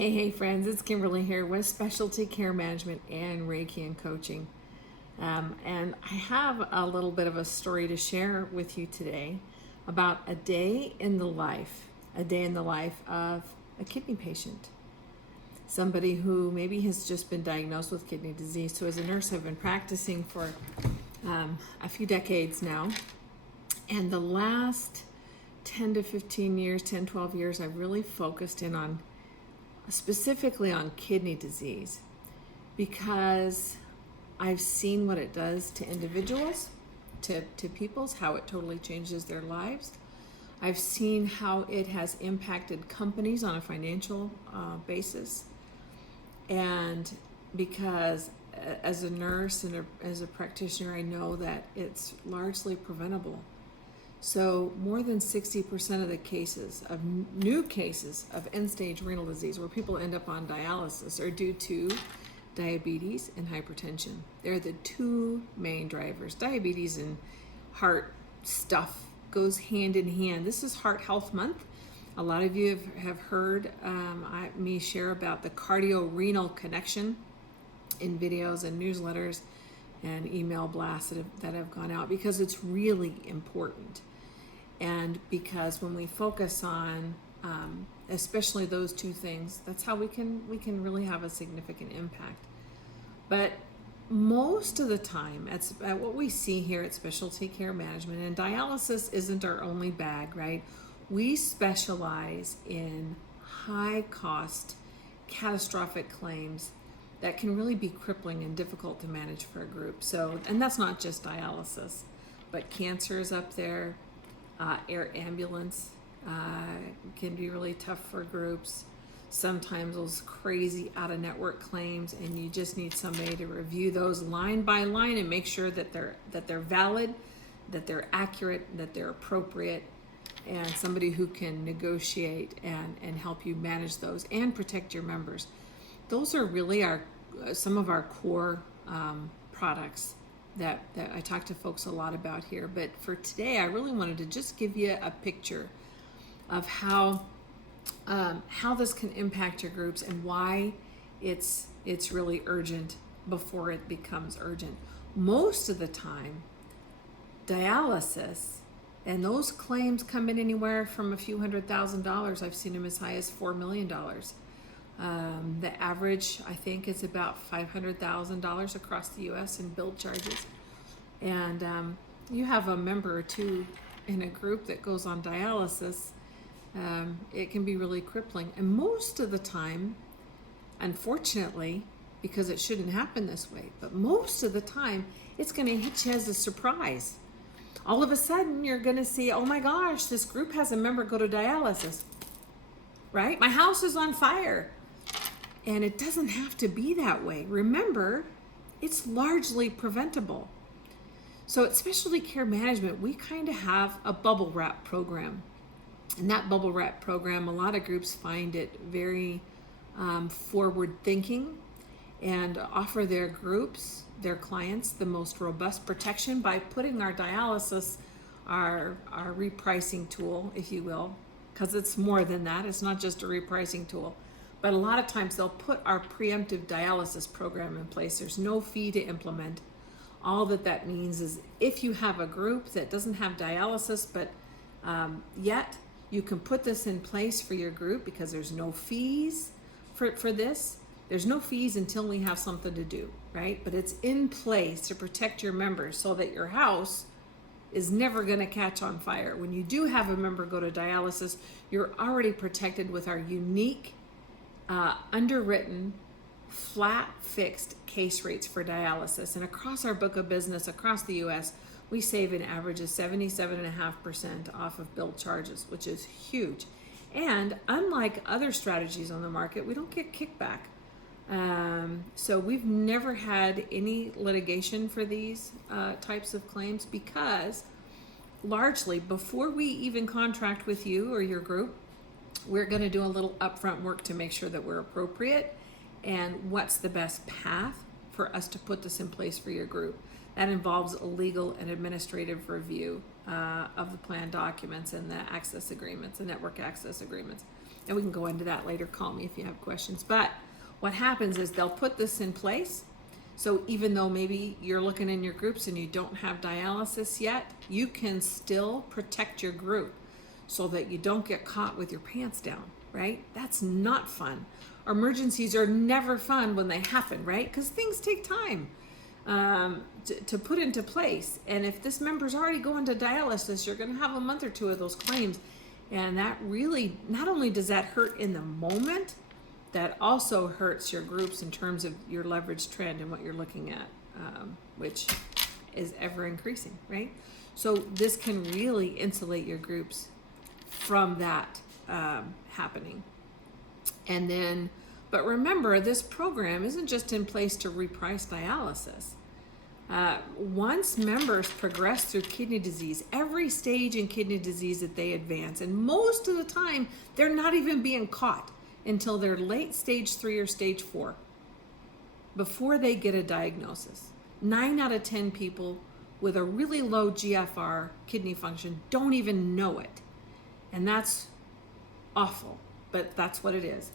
Hey friends, it's Kimberly here with Specialty Care Management and Reiki and Coaching. And I have a little bit of a story to share with you today about a day in the life of a kidney patient. Somebody who maybe has just been diagnosed with kidney disease. So as a nurse, I've been practicing for a few decades now. And the last 10 to 15 years, 10, 12 years, I've really focused in on specifically on kidney disease because I've seen what it does to individuals, to peoples, how it totally changes their lives. I've seen how it has impacted companies on a financial basis. And because as a nurse and as a practitioner, I know that it's largely preventable. So more than 60% of the cases of new cases of end-stage renal disease where people end up on dialysis are due to diabetes and hypertension. They're the two main drivers. Diabetes and heart stuff goes hand in hand. This is Heart Health Month. A lot of you have heard me share about the cardio-renal connection in videos and newsletters and email blasts that have gone out because it's really important. And because when we focus on especially those two things, that's how we can really have a significant impact. But most of the time, at what we see here at Specialty Care Management, and dialysis isn't our only bag, right? We specialize in high cost, catastrophic claims that can really be crippling and difficult to manage for a group. So, and that's not just dialysis, but cancer is up there. Air ambulance can be really tough for groups. Sometimes those crazy out-of-network claims, and you just need somebody to review those line by line and make sure that they're valid, that they're accurate, that they're appropriate, and somebody who can negotiate and help you manage those and protect your members. Those are really some of our core products that I talk to folks a lot about here. But for today, I really wanted to just give you a picture of how this can impact your groups and why it's really urgent before it becomes urgent. Most of the time, dialysis, and those claims come in anywhere from a few $100,000. I've seen them as high as $4 million. The average, I think, is about $500,000 across the U.S. in billed charges. And you have a member or two in a group that goes on dialysis, it can be really crippling. And most of the time, unfortunately, because it shouldn't happen this way, but most of the time, it's going to hit you as a surprise. All of a sudden, you're going to see, oh my gosh, this group has a member go to dialysis, right? My house is on fire. And it doesn't have to be that way. Remember, it's largely preventable. So at Specialty Care Management, we kind of have a bubble wrap program. And that bubble wrap program, a lot of groups find it very forward thinking and offer their groups, their clients, the most robust protection by putting our dialysis, our repricing tool, if you will, because it's more than that. It's not just a repricing tool. But a lot of times they'll put our preemptive dialysis program in place. There's no fee to implement. All that means is if you have a group that doesn't have dialysis, but yet you can put this in place for your group because there's no fees for this. There's no fees until we have something to do, right? But it's in place to protect your members so that your house is never going to catch on fire. When you do have a member go to dialysis, you're already protected with our unique underwritten, flat, fixed case rates for dialysis. And across our book of business, across the U.S., we save an average of 77.5% off of billed charges, which is huge. And unlike other strategies on the market, we don't get kickback. So we've never had any litigation for these types of claims because largely before we even contract with you or your group, we're going to do a little upfront work to make sure that we're appropriate and what's the best path for us to put this in place for your group. That involves a legal and administrative review of the plan documents and the access agreements, the network access agreements. And we can go into that later. Call me if you have questions. But what happens is they'll put this in place. So even though maybe you're looking in your groups and you don't have dialysis yet, you can still protect your group so that you don't get caught with your pants down, right? That's not fun. Emergencies are never fun when they happen, right? Because things take time to put into place. And if this member's already going to dialysis, you're going to have a month or two of those claims. And that really, not only does that hurt in the moment, that also hurts your groups in terms of your leverage trend and what you're looking at, which is ever increasing, right? So this can really insulate your groups from that happening. And then, but remember, this program isn't just in place to reprice dialysis. Once members progress through kidney disease, every stage in kidney disease that they advance, and most of the time, they're not even being caught until they're late stage 3 or stage 4 before they get a diagnosis. 9 out of 10 people with a really low GFR kidney function don't even know it. And that's awful, but that's what it is.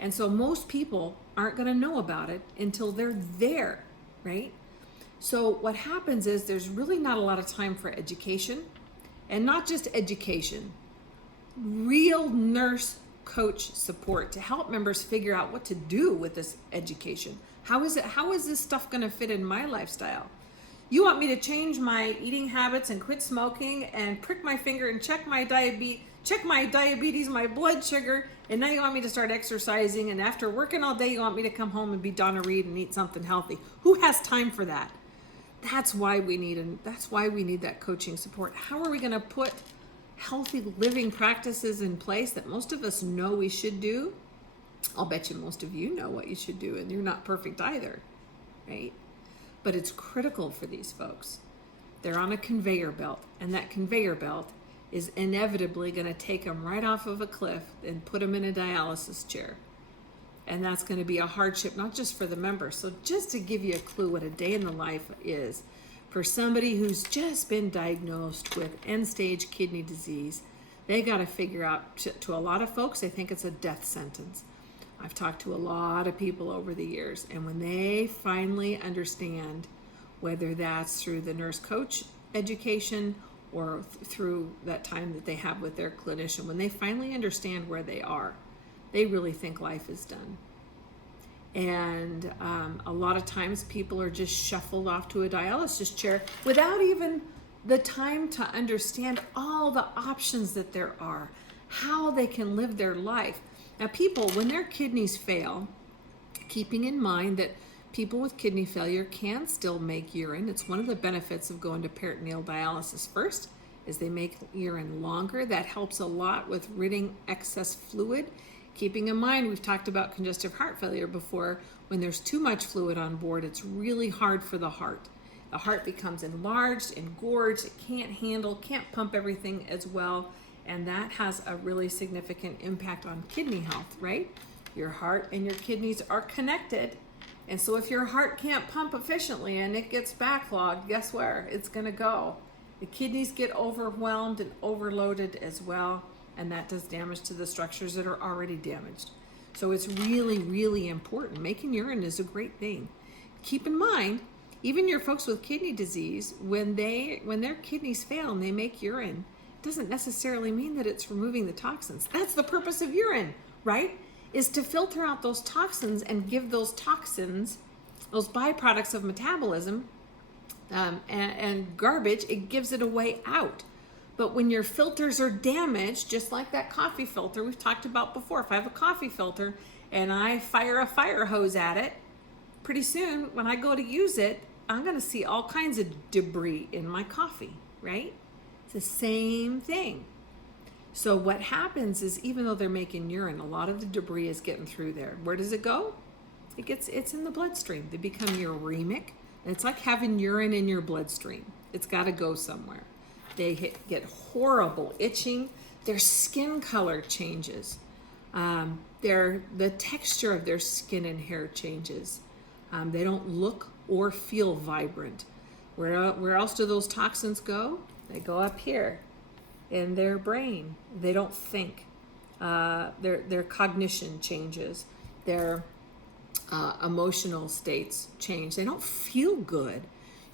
And so most people aren't going to know about it until they're there, right? So what happens is there's really not a lot of time for education, and not just education, real nurse coach support to help members figure out what to do with this education. How is this stuff going to fit in my lifestyle? You want me to change my eating habits and quit smoking and prick my finger and check my diabetes, my blood sugar, and now you want me to start exercising, and after working all day you want me to come home and be Donna Reed and eat something healthy. Who has time for that? That's why we need that coaching support. How are we going to put healthy living practices in place that most of us know we should do? I'll bet you most of you know what you should do, and you're not perfect either, right? But it's critical for these folks. They're on a conveyor belt, and that conveyor belt is inevitably going to take them right off of a cliff and put them in a dialysis chair. And that's going to be a hardship, not just for the member. So just to give you a clue what a day in the life is for somebody who's just been diagnosed with end-stage kidney disease, they got to figure out, to a lot of folks, they think it's a death sentence. I've talked to a lot of people over the years, and when they finally understand, whether that's through the nurse coach education or through that time that they have with their clinician, when they finally understand where they are, they really think life is done. And a lot of times people are just shuffled off to a dialysis chair without even the time to understand all the options that there are, how they can live their life. Now people, when their kidneys fail, keeping in mind that people with kidney failure can still make urine. It's one of the benefits of going to peritoneal dialysis first, is they make urine longer. That helps a lot with ridding excess fluid. Keeping in mind, we've talked about congestive heart failure before. When there's too much fluid on board, it's really hard for the heart. The heart becomes enlarged, engorged, it can't pump everything as well, and that has a really significant impact on kidney health, right? Your heart and your kidneys are connected, and so if your heart can't pump efficiently and it gets backlogged, guess where it's going to go? The kidneys get overwhelmed and overloaded as well, and that does damage to the structures that are already damaged. So it's really, really important. Making urine is a great thing. Keep in mind, even your folks with kidney disease, when their kidneys fail and they make urine, it doesn't necessarily mean that it's removing the toxins. That's the purpose of urine, right? Is to filter out those toxins and give those toxins, those byproducts of metabolism and garbage, it gives it a way out. But when your filters are damaged, just like that coffee filter we've talked about before, if I have a coffee filter and I fire a fire hose at it, pretty soon when I go to use it, I'm going to see all kinds of debris in my coffee, right? It's the same thing. So what happens is, even though they're making urine, a lot of the debris is getting through there. Where does it go? It's in the bloodstream. They become uremic. And it's like having urine in your bloodstream. It's got to go somewhere. They get horrible itching. Their skin color changes. The texture of their skin and hair changes. They don't look or feel vibrant. Where else do those toxins go? They go up here in their brain. They don't think. their cognition changes, their emotional states change. They don't feel good.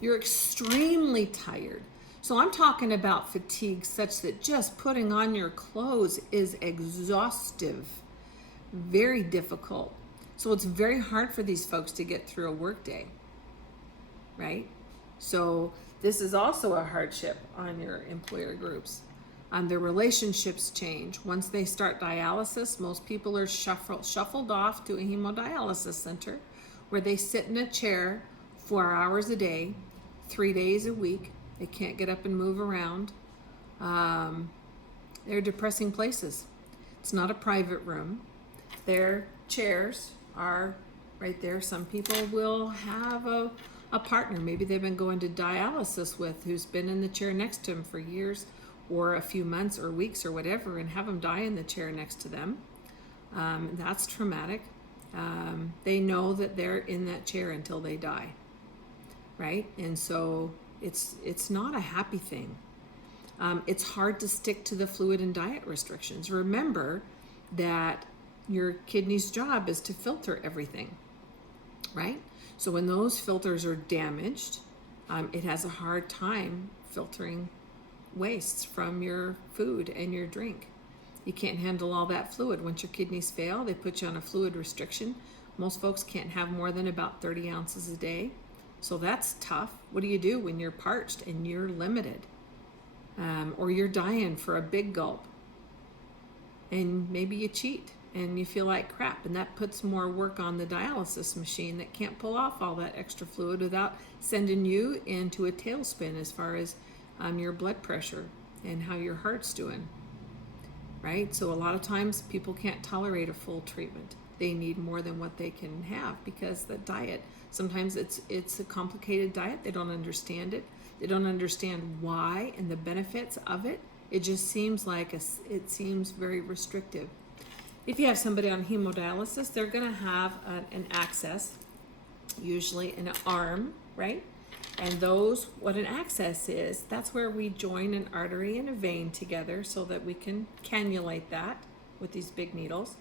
You're extremely tired. So I'm talking about fatigue such that just putting on your clothes is exhaustive, very difficult. So it's very hard for these folks to get through a workday, right? So this is also a hardship on your employer groups. Their relationships change. Once they start dialysis, most people are shuffled off to a hemodialysis center where they sit in a chair 4 hours a day, 3 days a week. They can't get up and move around. They're depressing places. It's not a private room. Their chairs are right there. Some people will have a partner. Maybe they've been going to dialysis with who's been in the chair next to them for years or a few months or weeks or whatever, and have them die in the chair next to them. That's traumatic. They know that they're in that chair until they die, right? And so it's not a happy thing. It's hard to stick to the fluid and diet restrictions. Remember that your kidney's job is to filter everything, right? So when those filters are damaged, it has a hard time filtering wastes from your food and your drink. You can't handle all that fluid. Once your kidneys fail, they put you on a fluid restriction. Most folks can't have more than about 30 ounces a day. So that's tough. What do you do when you're parched and you're limited? Or you're dying for a big gulp and maybe you cheat and you feel like crap, and that puts more work on the dialysis machine that can't pull off all that extra fluid without sending you into a tailspin as far as your blood pressure and how your heart's doing, right? So a lot of times people can't tolerate a full treatment. They need more than what they can have because the diet, sometimes it's a complicated diet. They don't understand it. They don't understand why and the benefits of it. It just seems like it seems very restrictive. If you have somebody on hemodialysis, they're going to have an access, usually an arm, right? And what an access is, that's where we join an artery and a vein together so that we can cannulate that with these big needles.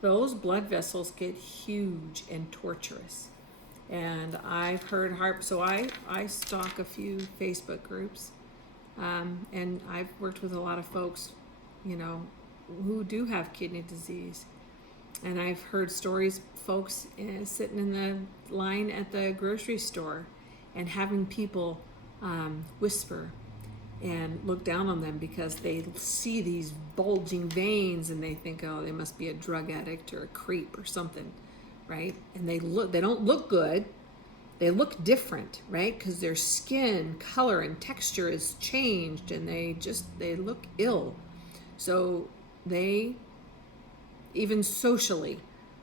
Those blood vessels get huge and torturous. And I've heard so I stalk a few Facebook groups, and I've worked with a lot of folks, who do have kidney disease. And I've heard stories, folks sitting in the line at the grocery store and having people whisper and look down on them because they see these bulging veins and they think, oh, they must be a drug addict or a creep or something, right? And they don't look good. They look different, right? Because their skin color and texture is changed and they look ill. So they, even socially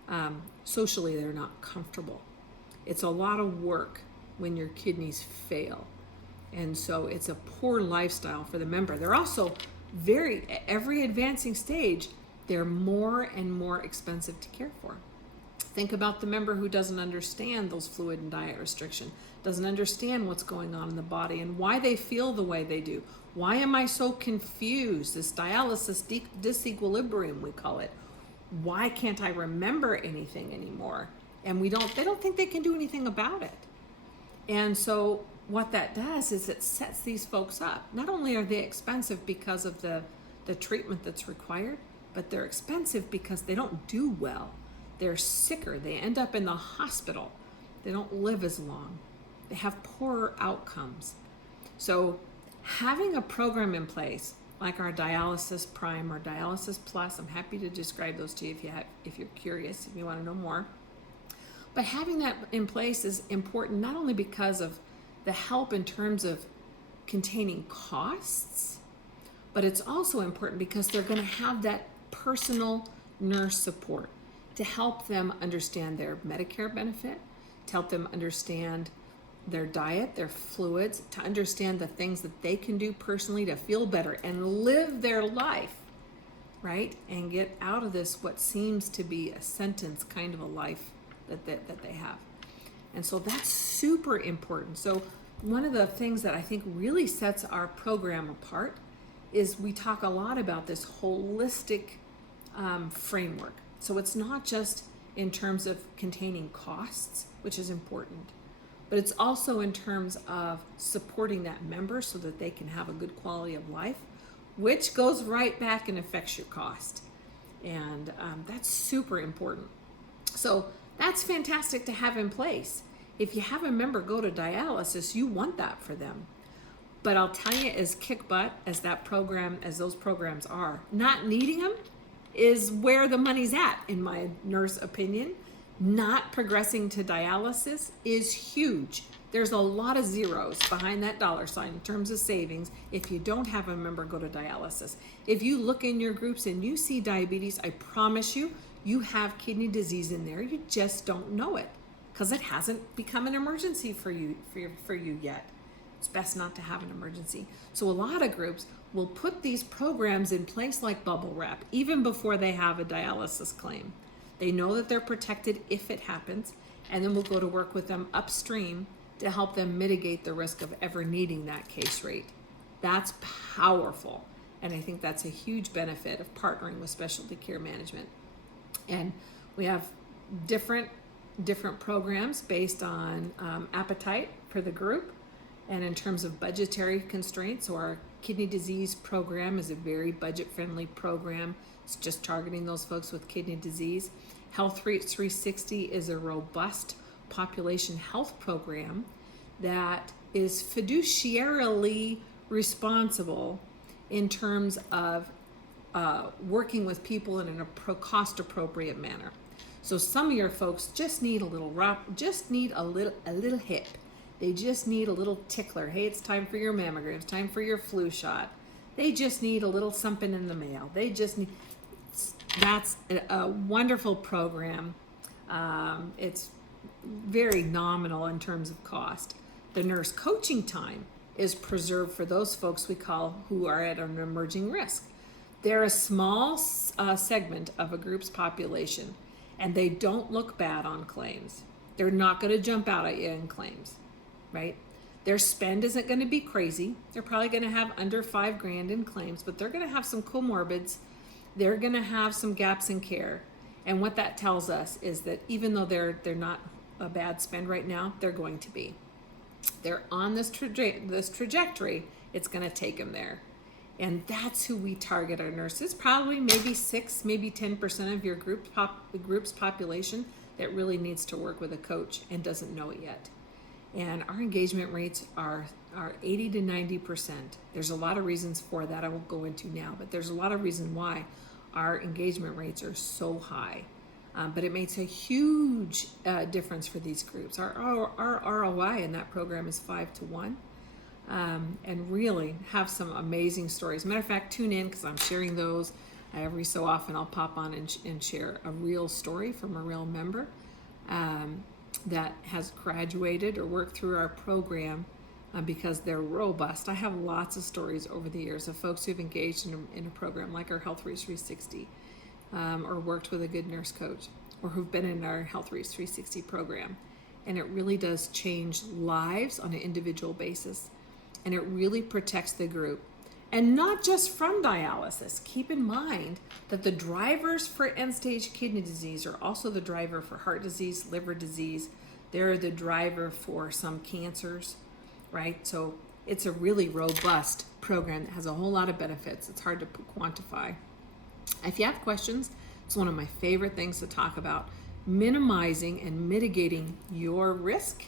they're not comfortable. It's a lot of work when your kidneys fail. And so it's a poor lifestyle for the member. They're also every advancing stage, they're more and more expensive to care for. Think about the member who doesn't understand those fluid and diet restriction, doesn't understand what's going on in the body and why they feel the way they do. Why am I so confused? This dialysis disequilibrium, we call it. Why can't I remember anything anymore? And they don't think they can do anything about it. And so what that does is it sets these folks up. Not only are they expensive because of the treatment that's required, but they're expensive because they don't do well. They're sicker. They end up in the hospital. They don't live as long. They have poorer outcomes. So having a program in place like our Dialysis Prime or Dialysis Plus, I'm happy to describe those to you if you're curious, if you want to know more. But having that in place is important not only because of the help in terms of containing costs, but it's also important because they're going to have that personal nurse support to help them understand their Medicare benefit, to help them understand their diet, their fluids, to understand the things that they can do personally to feel better and live their life, right? And get out of this, what seems to be a sentence kind of a life that they have. And so that's super important. So one of the things that I think really sets our program apart is we talk a lot about this holistic framework. So it's not just in terms of containing costs, which is important, but it's also in terms of supporting that member so that they can have a good quality of life, which goes right back and affects your cost. And that's super important. So that's fantastic to have in place. If you have a member go to dialysis, you want that for them. But I'll tell you, as kick butt as those programs are, not needing them is where the money's at, in my nurse opinion. Not progressing to dialysis is huge. There's a lot of zeros behind that dollar sign in terms of savings if you don't have a member go to dialysis. If you look in your groups and you see diabetes, I promise you, you have kidney disease in there. You just don't know it because it hasn't become an emergency for you yet. It's best not to have an emergency. So a lot of groups will put these programs in place like bubble wrap, even before they have a dialysis claim. They know that they're protected if it happens, and then we'll go to work with them upstream to help them mitigate the risk of ever needing that case rate. That's powerful, and I think that's a huge benefit of partnering with specialty care management. And we have different programs based on appetite for the group and in terms of budgetary constraints. So our kidney disease program is a very budget-friendly program. It's just targeting those folks with kidney disease. Health 360 is a robust population health program that is fiduciarily responsible in terms of working with people in a cost-appropriate manner. So some of your folks just need a little hip. They just need a little tickler. Hey, it's time for your mammogram. It's time for your flu shot. They just need a little something in the mail. That's a wonderful program. It's very nominal in terms of cost. The nurse coaching time is preserved for those folks who are at an emerging risk. They're a small segment of a group's population, and they don't look bad on claims. They're not going to jump out at you in claims, right? Their spend isn't going to be crazy. They're probably going to have under $5,000 in claims, but they're going to have some comorbids. They're going to have some gaps in care. And what that tells us is that even though they're not a bad spend right now, they're going to be. They're on this trajectory. It's going to take them there. And that's who we target our nurses. Probably maybe 6, maybe 10% of your group's population that really needs to work with a coach and doesn't know it yet. And our engagement rates are 80 to 90%. There's a lot of reasons for that I won't go into now, but there's a lot of reasons why our engagement rates are so high. But it makes a huge difference for these groups. Our ROI in that program is 5 to 1. And really have some amazing stories. Matter of fact, tune in because I'm sharing those every so often. I'll pop on and share a real story from a real member that has graduated or worked through our program because they're robust. I have lots of stories over the years of folks who've engaged in a program like our Health 360 or worked with a good nurse coach or who've been in our Health 360 program. And it really does change lives on an individual basis. And it really protects the group. And not just from dialysis. Keep in mind that the drivers for end-stage kidney disease are also the driver for heart disease, liver disease. They're the driver for some cancers, right? So it's a really robust program that has a whole lot of benefits. It's hard to quantify. If you have questions, it's one of my favorite things to talk about. Minimizing and mitigating your risk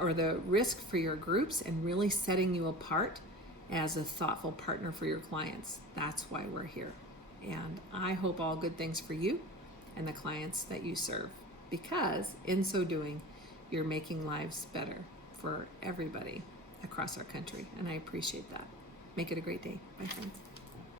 or the risk for your groups and really setting you apart as a thoughtful partner for your clients. That's why we're here. And I hope all good things for you and the clients that you serve, because in so doing, you're making lives better for everybody across our country. And I appreciate that. Make it a great day. Bye, friends.